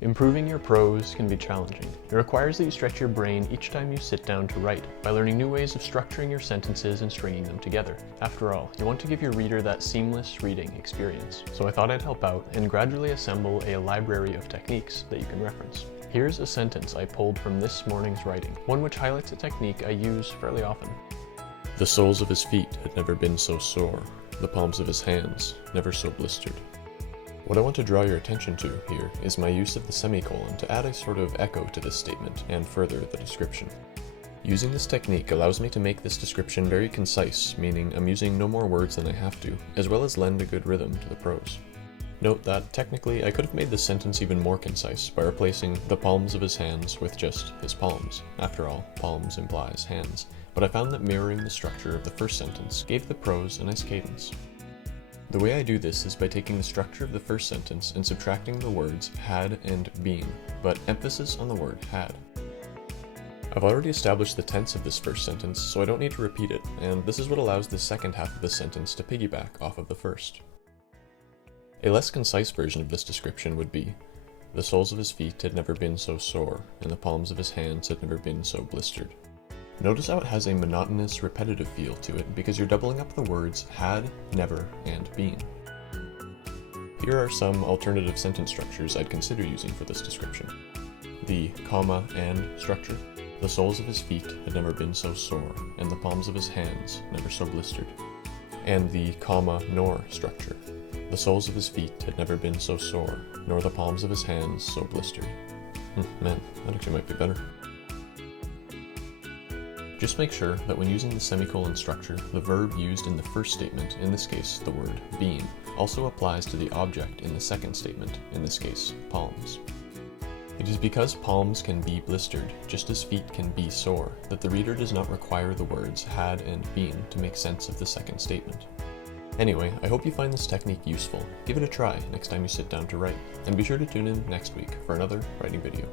Improving your prose can be challenging. It requires that you stretch your brain each time you sit down to write, by learning new ways of structuring your sentences and stringing them together. After all, you want to give your reader that seamless reading experience. So I thought I'd help out and gradually assemble a library of techniques that you can reference. Here's a sentence I pulled from this morning's writing, one which highlights a technique I use fairly often. The soles of his feet had never been so sore, the palms of his hands never so blistered. What I want to draw your attention to here is my use of the semicolon to add a sort of echo to this statement and further the description. Using this technique allows me to make this description very concise, meaning I'm using no more words than I have to, as well as lend a good rhythm to the prose. Note that technically I could have made this sentence even more concise by replacing the palms of his hands with just his palms. After all, palms implies hands, but I found that mirroring the structure of the first sentence gave the prose a nice cadence. The way I do this is by taking the structure of the first sentence and subtracting the words had and been, but emphasis on the word had. I've already established the tense of this first sentence, so I don't need to repeat it, and this is what allows the second half of the sentence to piggyback off of the first. A less concise version of this description would be, the soles of his feet had never been so sore, and the palms of his hands had never been so blistered. Notice how it has a monotonous, repetitive feel to it because you're doubling up the words had, never, and been. Here are some alternative sentence structures I'd consider using for this description. The comma and structure. The soles of his feet had never been so sore, and the palms of his hands never so blistered. And the comma nor structure. The soles of his feet had never been so sore, nor the palms of his hands so blistered. Man, that actually might be better. Just make sure that when using the semicolon structure, the verb used in the first statement, in this case the word been, also applies to the object in the second statement, in this case palms. It is because palms can be blistered, just as feet can be sore, that the reader does not require the words had and been to make sense of the second statement. Anyway, I hope you find this technique useful. Give it a try next time you sit down to write, and be sure to tune in next week for another writing video.